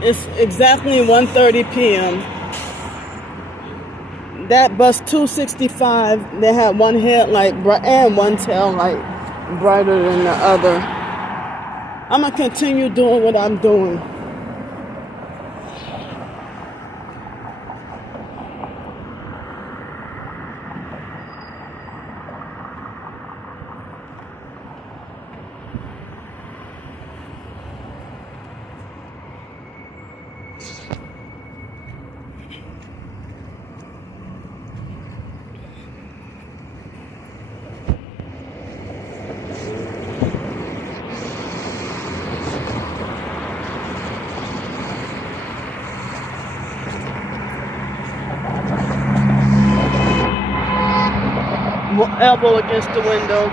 It's exactly 1:30 p.m. That bus 265, they had one headlight and one tail light brighter than the other. I'm gonna continue doing what I'm doing. Elbow against the window.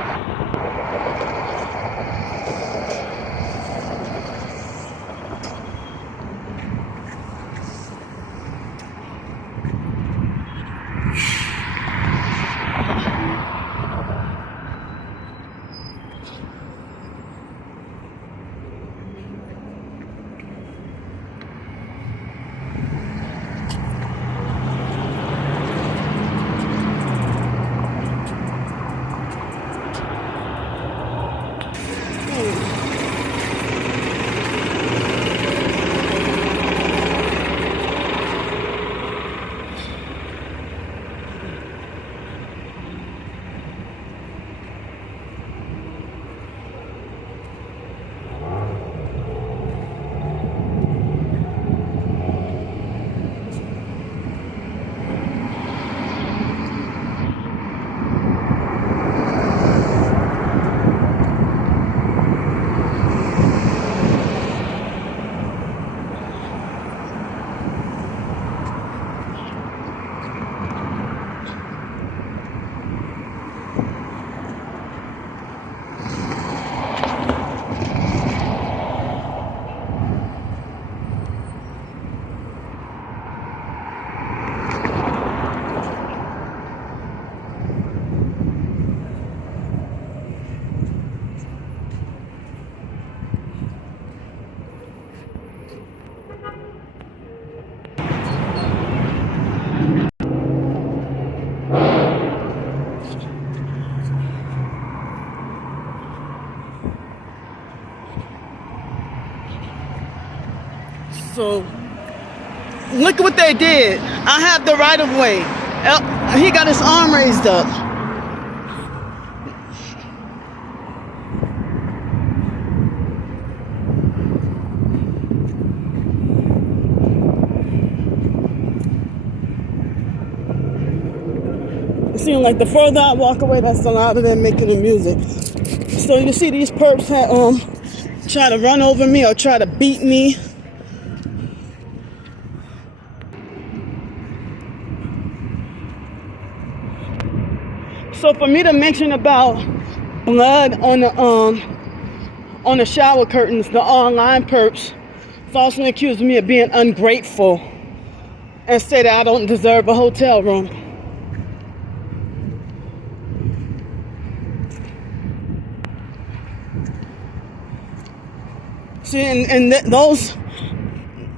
So, look at what they did. I have the right of way. He got his arm raised up. It seems like the further I walk away, that's the louder they're making the music. So you see these perps had try to run over me or try to beat me. So for me to mention about blood on the shower curtains, the online perps falsely accused me of being ungrateful and say that I don't deserve a hotel room. See, and those,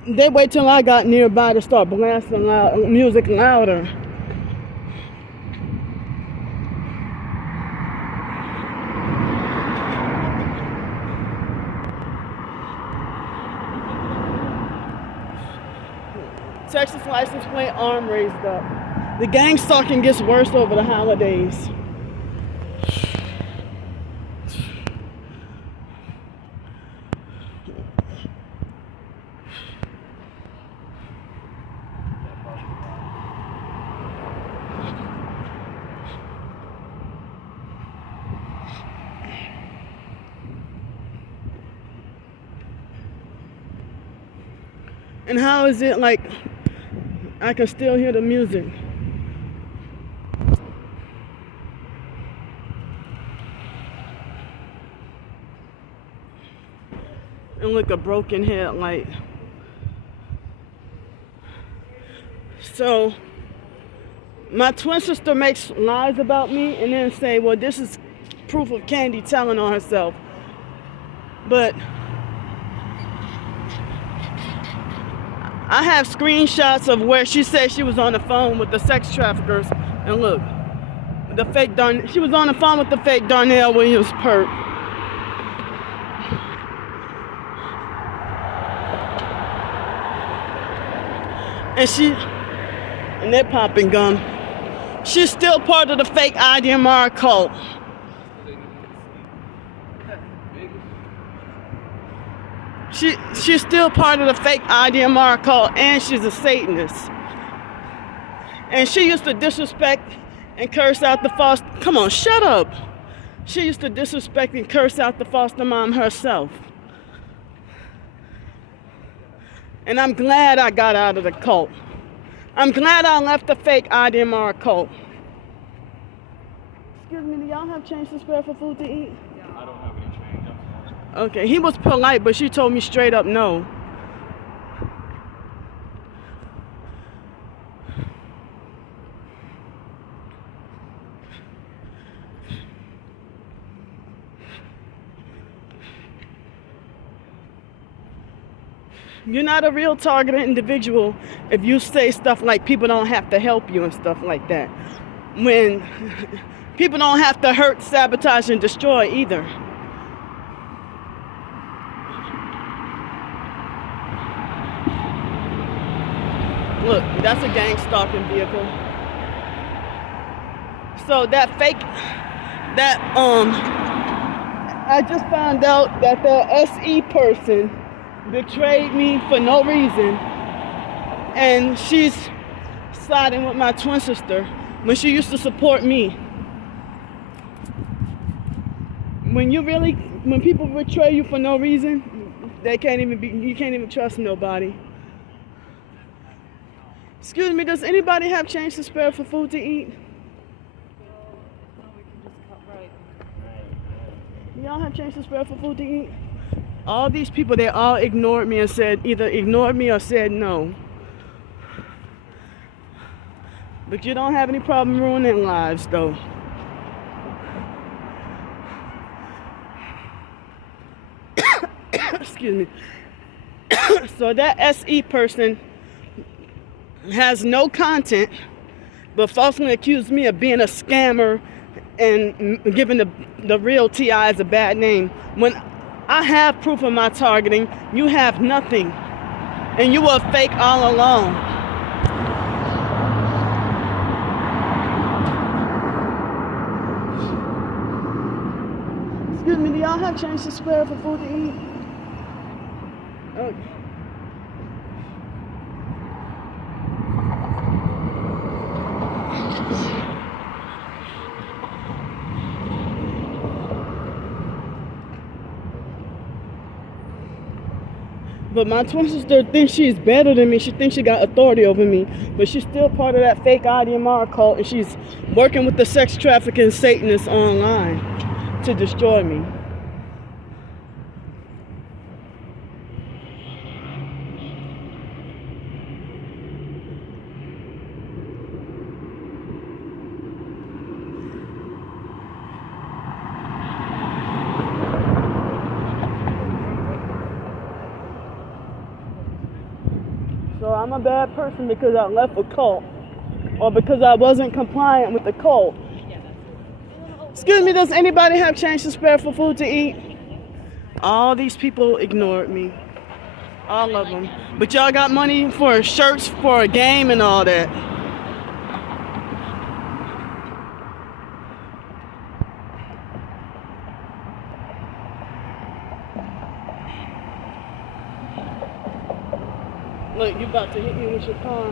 they wait till I got nearby to start blasting music louder. Texas license plate, arm raised up. The gang stalking gets worse over the holidays. And how is it like I can still hear the music? And look, a broken headlight. So my twin sister makes lies about me and then say, well, this is proof of Candy telling on herself. But I have screenshots of where she said she was on the phone with the sex traffickers. And look, she was on the phone with the fake Darnell Williams perp. And they're popping gum. She's still part of the fake IDMR cult. She's still part of the fake IDMR cult, and she's a Satanist. And she used to disrespect and curse out the foster. Come on, shut up. She used to disrespect and curse out the foster mom herself. And I'm glad I got out of the cult. I'm glad I left the fake IDMR cult. Excuse me, do y'all have change to spare for food to eat? I don't have any change. Okay, he was polite, but she told me straight up no. You're not a real targeted individual if you say stuff like people don't have to help you and stuff like that. When people don't have to hurt, sabotage, and destroy either. Look, that's a gang stalking vehicle. So that fake, I just found out that the SE person betrayed me for no reason, and she's siding with my twin sister when she used to support me. When people betray you for no reason, you can't even trust nobody. Excuse me, does anybody have change to spare for food to eat? Y'all have change to spare for food to eat? All these people, they all ignored me and said, either ignored me or said no. But you don't have any problem ruining lives, though. Excuse me. So that SE person has no content, but falsely accused me of being a scammer and giving the real TIs a bad name. When I have proof of my targeting, you have nothing. And you were fake all along. Excuse me, do y'all have change to spare for food to eat? Okay. But my twin sister thinks she's better than me. She thinks she got authority over me. But she's still part of that fake IDMR cult, and she's working with the sex trafficking Satanists online to destroy me. So I'm a bad person because I left a cult, or because I wasn't compliant with the cult. Excuse me, does anybody have change to spare for food to eat? All these people ignored me. All of them. But y'all got money for shirts for a game and all that. Look, you about to hit me with your car.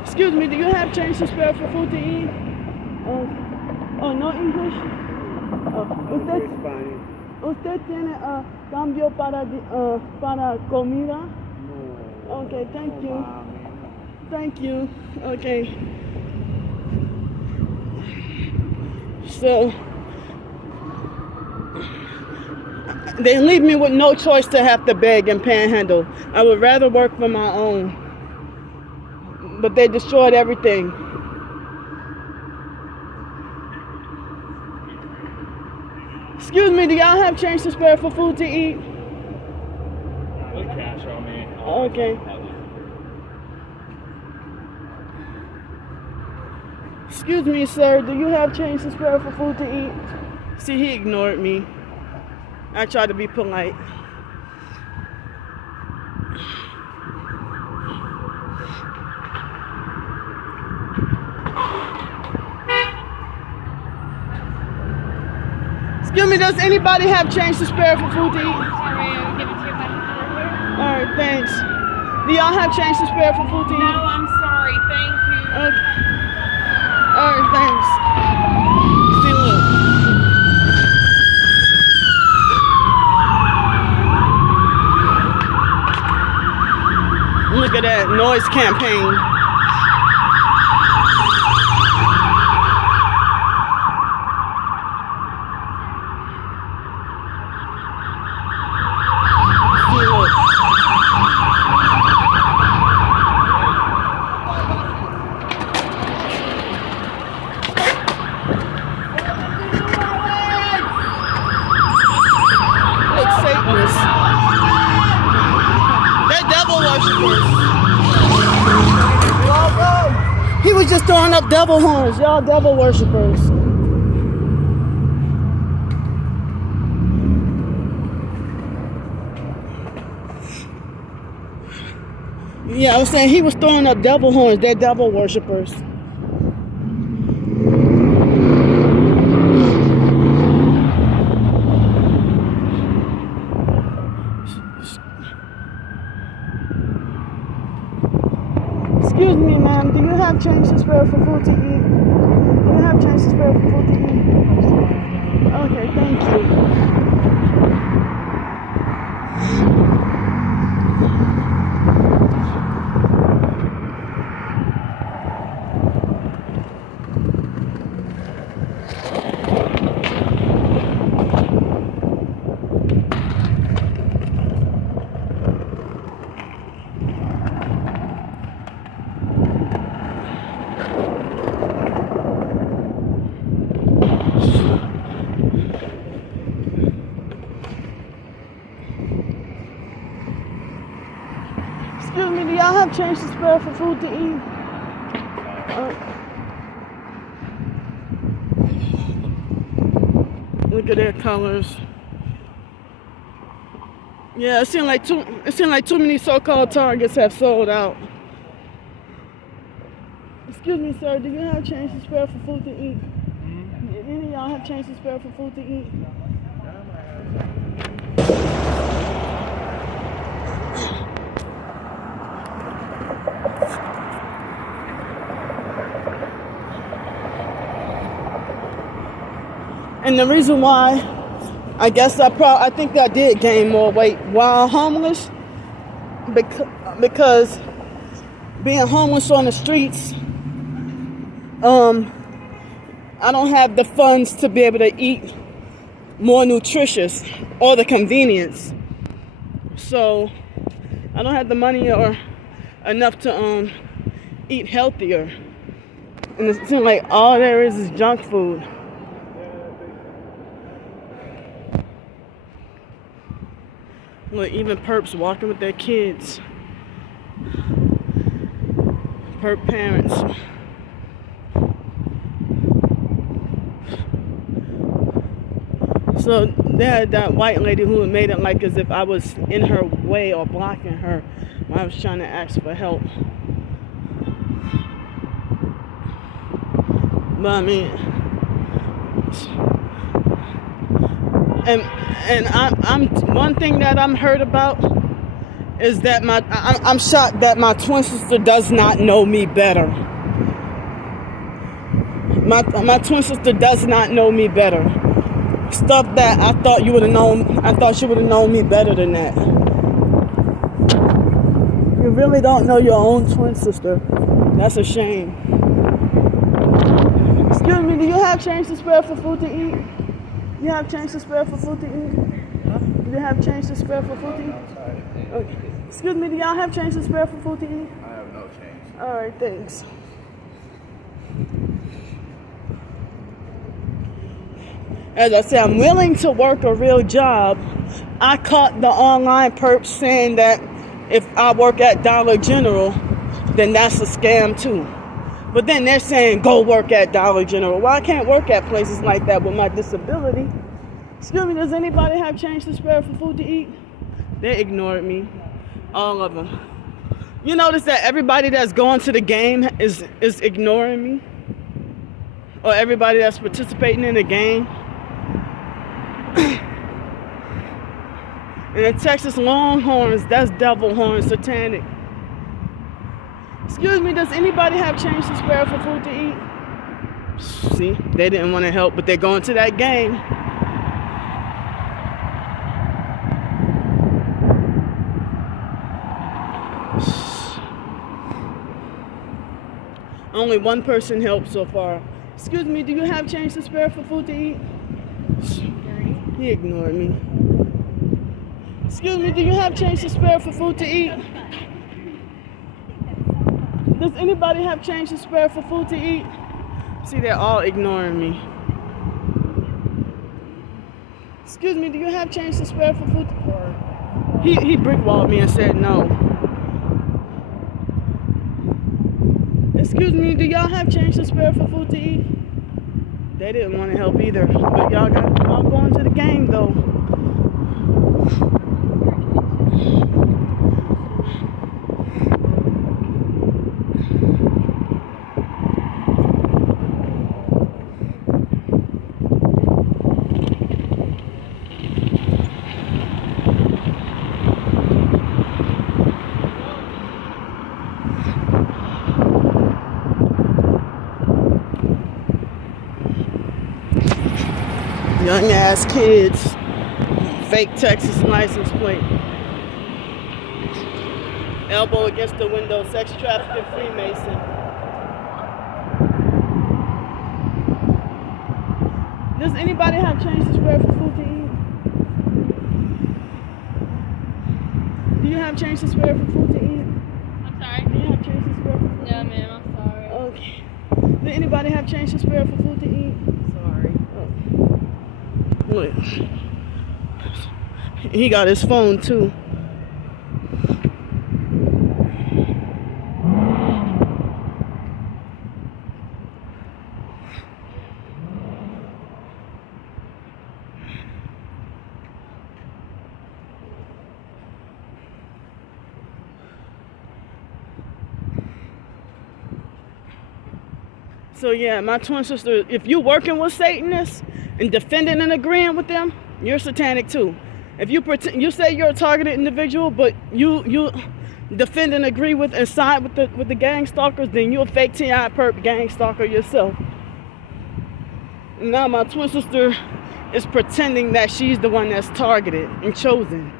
Excuse me, do you have change to spare for food to eat? Oh, no English? ¿Usted tiene cambio para comida? No. Okay, thank you. Thank you. Okay. So, they leave me with no choice to have to beg and panhandle. I would rather work for my own. But they destroyed everything. Excuse me, do y'all have change to spare for food to eat? With cash on me. Okay. Excuse me, sir, do you have change to spare for food to eat? See, he ignored me. I tried to be polite. Excuse me, does anybody have change to spare for food to eat? Sorry, I'll give it to you by the Alright, thanks. Do y'all have change to spare for food to eat? No, I'm sorry. Thank you. Okay. Alright, thanks. See, look at that noise campaign. They're devil worshippers. He was just throwing up devil horns. Y'all devil worshippers. Yeah, I was saying he was throwing up devil horns. They're devil worshippers. Excuse me, ma'am. Do you have change to spare for food to eat? Do you have change to spare for food to eat? Okay, thank you. Excuse me, do y'all have change to spare for food to eat? Look at their colors. Yeah, it seemed like too many so-called targets have sold out. Excuse me, sir, do you have change to spare for food to eat? Did any of y'all have change to spare for food to eat? And the reason why, I guess I think I did gain more weight while homeless, because being homeless on the streets, I don't have the funds to be able to eat more nutritious or the convenience. So I don't have the money or enough to eat healthier. And it seems like all there is junk food. Look, even perps walking with their kids. Perp parents. So they had that white lady who had made it like as if I was in her way or blocking her when I was trying to ask for help. But I mean, and I'm one thing that I'm hurt about is that I'm shocked that my twin sister does not know me better. My twin sister does not know me better. Stuff that I thought she would have known me better than that. You really don't know your own twin sister. That's a shame. Excuse me, do you have change to spare for food to eat? You have change to spare for food to eat? Do you have change to spare for food to eat? Okay. Excuse me, do y'all have change to spare for food to eat? I have no change. Alright, thanks. As I said, I'm willing to work a real job. I caught the online perps saying that if I work at Dollar General, then that's a scam too. But then they're saying, go work at Dollar General. Well, I can't work at places like that with my disability. Excuse me, does anybody have change to spare for food to eat? They ignored me. All of them. You notice that everybody that's going to the game is ignoring me? Or everybody that's participating in the game? And the Texas Longhorns, that's devil horn, satanic. Excuse me, does anybody have change to spare for food to eat? See, they didn't want to help, but they're going to that game. Only one person helped so far. Excuse me, do you have change to spare for food to eat? He ignored me. Excuse me, do you have change to spare for food to eat? Does anybody have change to spare for food to eat? See, they're all ignoring me. Excuse me, do you have change to spare for food to eat? He brickwalled me and said no. Excuse me, do y'all have change to spare for food to eat? They didn't want to help either, but y'all going to the game though. Young ass kids, fake Texas license plate, elbow against the window, sex trafficking, Freemason. Does anybody have change to spare for food to eat? Do you have change to spare for food to eat? I'm sorry? Do you have change to spare for food to eat? No, ma'am, I'm sorry. Okay. Does anybody have change to spare for food to eat? Sorry. Look, he got his phone too. So yeah, my twin sister, if you working with Satanists and defending and agreeing with them, you're satanic too. If you pretend, you say you're a targeted individual, but you defend and agree with and side with the gang stalkers, then you're a fake TI perp gang stalker yourself. And now my twin sister is pretending that she's the one that's targeted and chosen.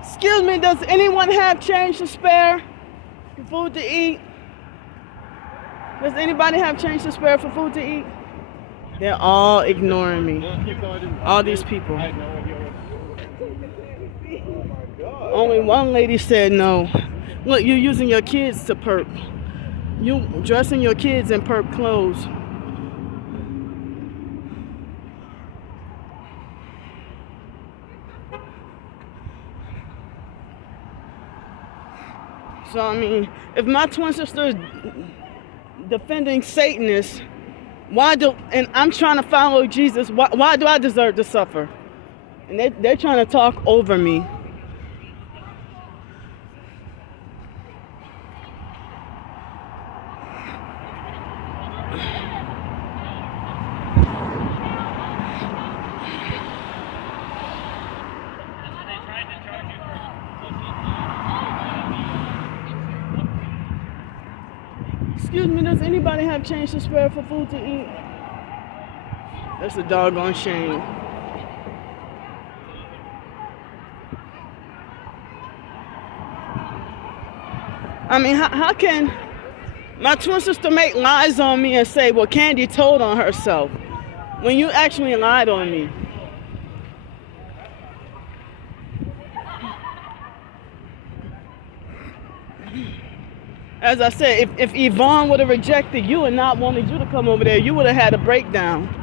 Excuse me, does anyone have change to spare for food to eat? Does anybody have change to spare for food to eat? They're all ignoring me. All these people. Only one lady said no. Look, you're using your kids to perp. You dressing your kids in perp clothes. So, I mean, if my twin sister is defending Satanists, and I'm trying to follow Jesus, why do I deserve to suffer? And they're trying to talk over me. Excuse me, does anybody have change to spare for food to eat? That's a doggone shame. I mean, how can my twin sister make lies on me and say, well, Candy told on herself, when you actually lied on me? As I said, if Yvonne would have rejected you and not wanted you to come over there, you would have had a breakdown.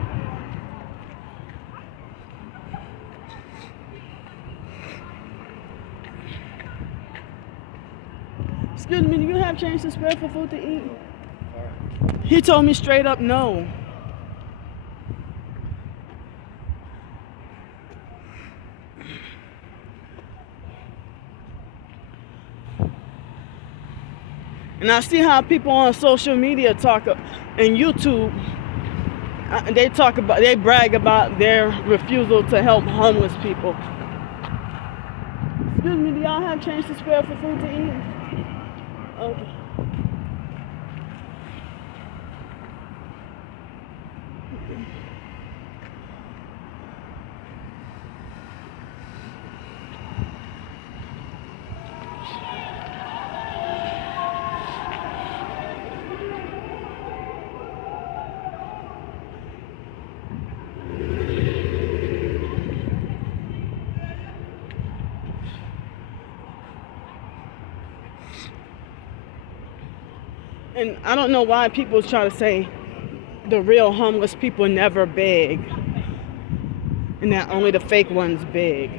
Excuse me, do you have change to spare for food to eat? He told me straight up no. And I see how people on social media talk and YouTube, they brag about their refusal to help homeless people. Excuse me, do y'all have change to spare for food to eat? Okay. And I don't know why people try to say the real homeless people never beg and that only the fake ones beg.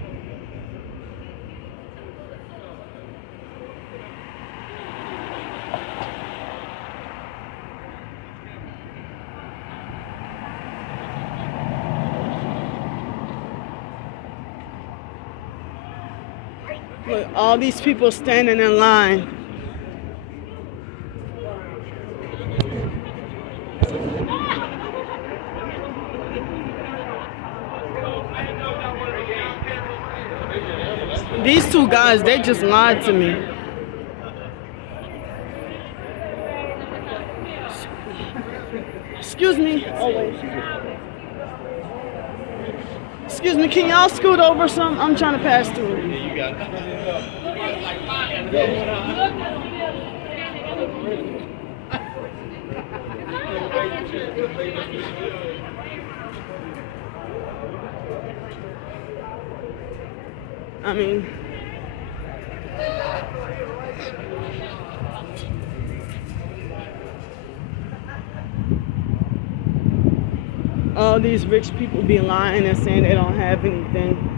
Look, all these people standing in line. These two guys, they just lied to me. Excuse me. Oh, wait. Excuse me, can y'all scoot over some? I'm trying to pass through. You got I mean, all these rich people be lying and saying they don't have anything.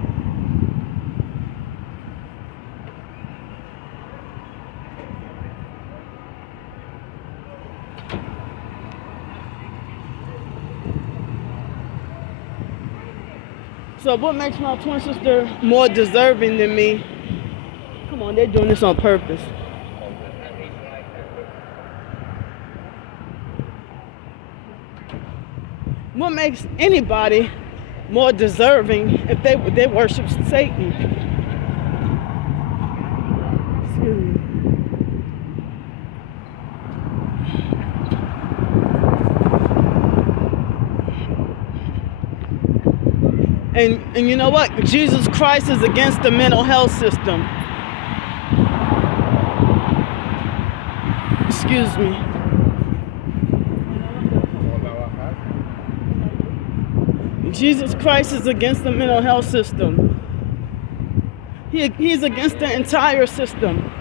So what makes my twin sister more deserving than me? Come on, they're doing this on purpose. What makes anybody more deserving if they worship Satan? Excuse me. And you know what? Jesus Christ is against the mental health system. Excuse me. Jesus Christ is against the mental health system. He's against the entire system.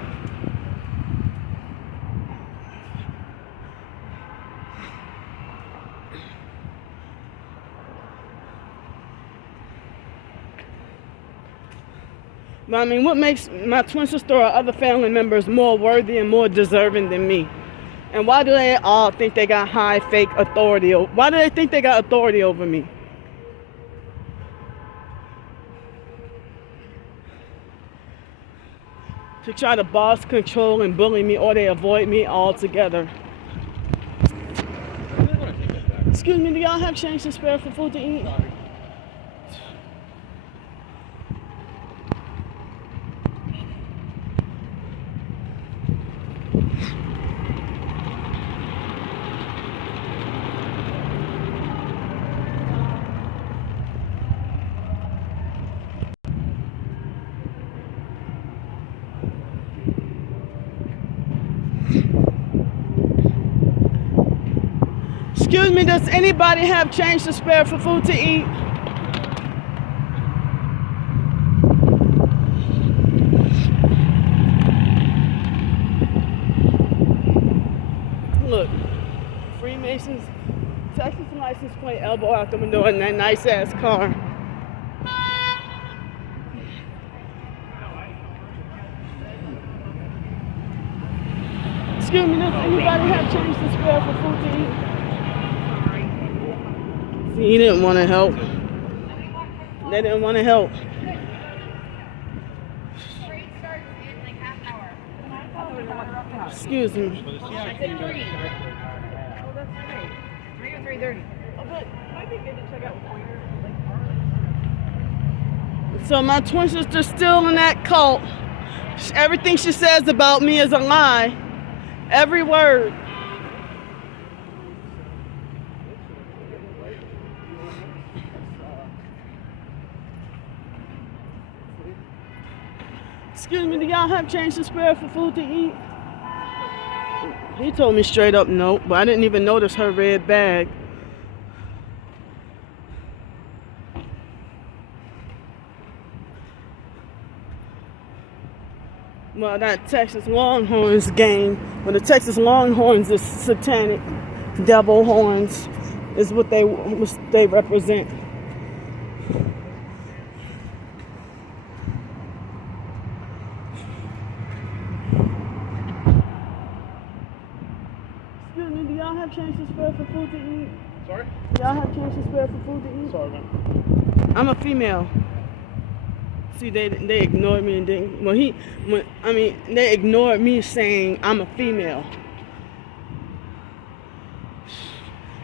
But I mean, what makes my twin sister or other family members more worthy and more deserving than me? And why do they all think they got high fake authority? Why do they think they got authority over me? To try to boss, control, and bully me, or they avoid me altogether. Excuse me, do y'all have change to spare for food to eat? Excuse me, does anybody have change to spare for food to eat? license plate elbow out the window in that nice ass car. Excuse me, does anybody have change to spare for food to eat? See, he didn't want to help. They didn't want to help. Excuse me. I said 3. Oh, that's 3. 3 or 3:30. Oh, but might be good to check out Pointer. So my twin sister's still in that cult. Everything she says about me is a lie. Every word. Excuse me, do y'all have change to spare for food to eat? He told me straight up no, but I didn't even notice her red bag. Well, that Texas Longhorns game, well, the Texas Longhorns is satanic devil horns, is what they represent. Excuse me, do y'all have change to spare for food to eat? Sorry? Y'all have change to spare for food to eat? Sorry, man. I'm a female. See, they ignored me and didn't. They ignored me saying I'm a female.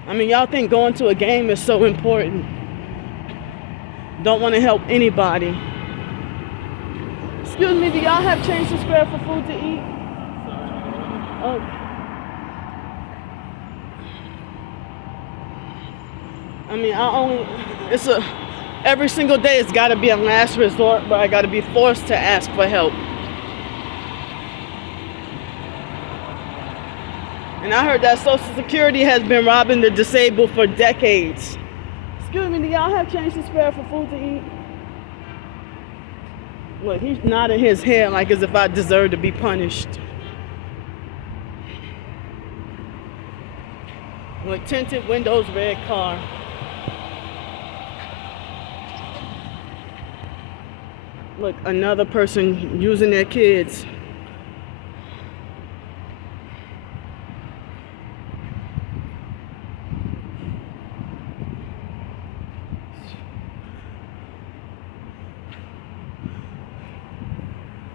I mean, y'all think going to a game is so important. Don't want to help anybody. Excuse me, do y'all have change to spare for food to eat? Oh. I mean, every single day it's got to be a last resort, but I got to be forced to ask for help. And I heard that Social Security has been robbing the disabled for decades. Excuse me, do y'all have change to spare for food to eat? Look, he's nodding his head like as if I deserve to be punished. With tinted windows, red car. Look, another person using their kids.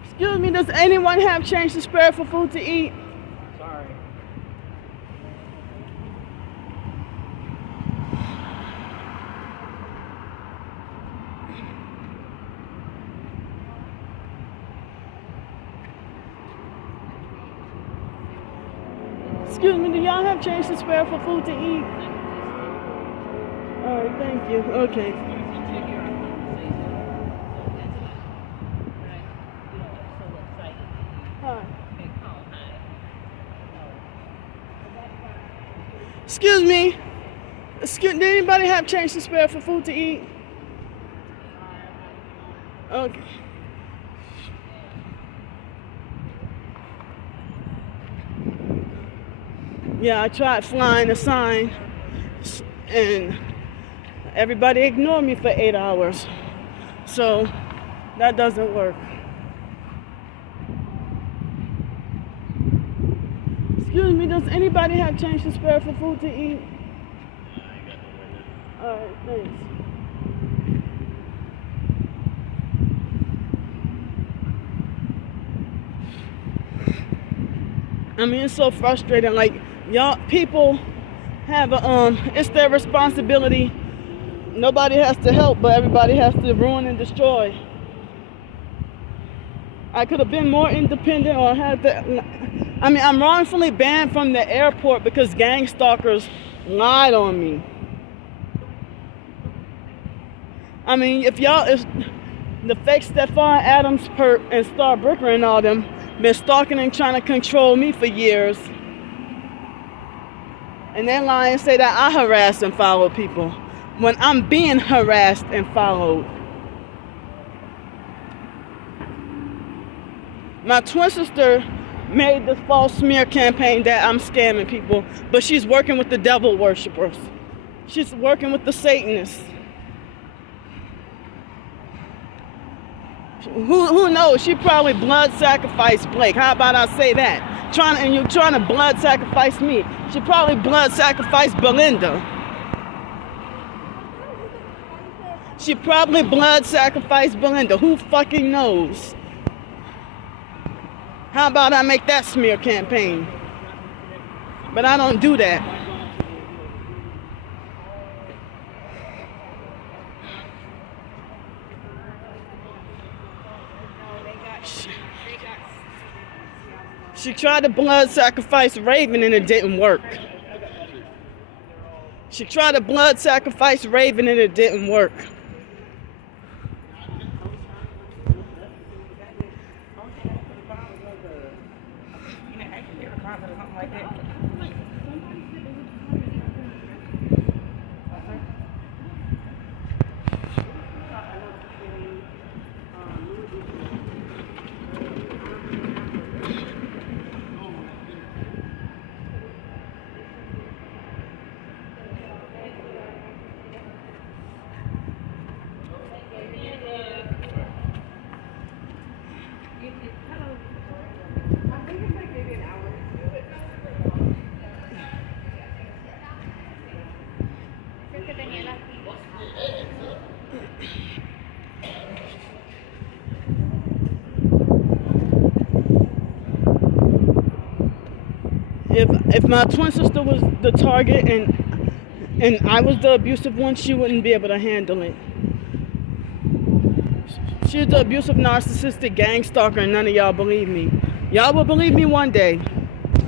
Excuse me, does anyone have change to spare for food to eat? Sorry. Excuse me, do y'all have change to spare for food to eat? All right, thank you. Okay. Hi. Excuse me. Did anybody have change to spare for food to eat? Okay. Yeah, I tried flying a sign and everybody ignored me for 8 hours. So that doesn't work. Excuse me, does anybody have change to spare for food to eat? All right, thanks. I mean, it's so frustrating. Like, y'all people have it's their responsibility. Nobody has to help, but everybody has to ruin and destroy. I could have been more independent or had the. I mean, I'm wrongfully banned from the airport because gang stalkers lied on me. I mean, if the fake Stephon Adams perp and Star Bricker and all them been stalking and trying to control me for years, and then lie and say that I harass and follow people when I'm being harassed and followed. My twin sister made this false smear campaign that I'm scamming people, but she's working with the devil worshippers. She's working with the Satanists. Who knows? She probably blood sacrificed Blake. How about I say that? And you're trying to blood sacrifice me. She probably blood sacrificed Belinda. She probably blood sacrificed Belinda. Who fucking knows? How about I make that smear campaign? But I don't do that. She tried to blood sacrifice Raven and it didn't work. She tried to blood sacrifice Raven and it didn't work. If my twin sister was the target and I was the abusive one, she wouldn't be able to handle it. She's the abusive, narcissistic gang stalker, and none of y'all believe me. Y'all will believe me one day.